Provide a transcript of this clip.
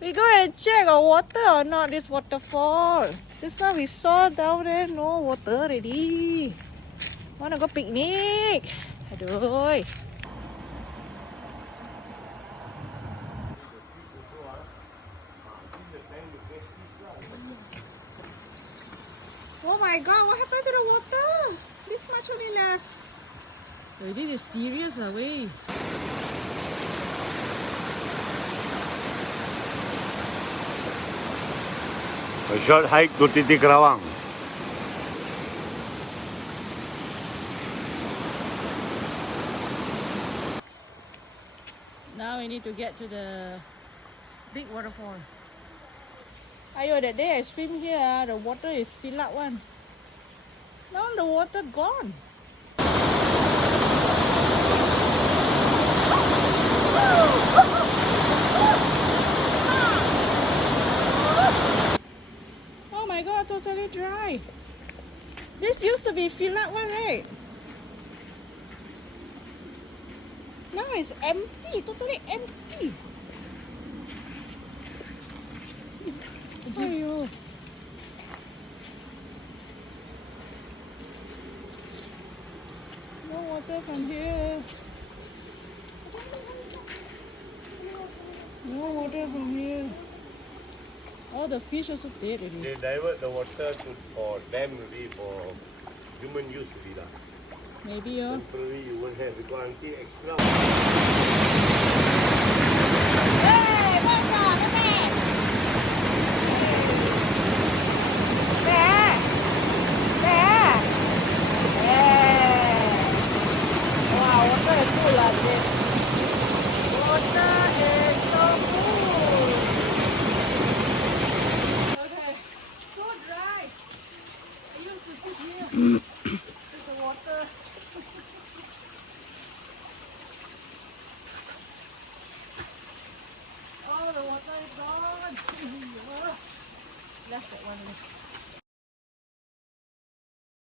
We go and check our water or not, this waterfall. Just now we saw down there, no water already. Wanna go picnic? Aduh. Oh my god, what happened to the water? This much only left. Oh, this is serious, way. A short hike to Titi Kerawang. Now we need to get to the big waterfall. Ayo, that day I swim here, the water is filled up one. Now the water gone. Oh my god, totally dry. This used to be filled up one, right? Now it's empty, totally empty. Ayo. No water from here. No water from here. All the fish also dead already. They divert the water for dam maybe for human use maybe lah. Maybe Temporarily you won't have because until extra. Hey, what's up? Come here. There. There. Yeah. Wow, water is full like this. Water is so full. Okay. So dry. I used to sit here with the water. Oh, the water is gone. Left that one.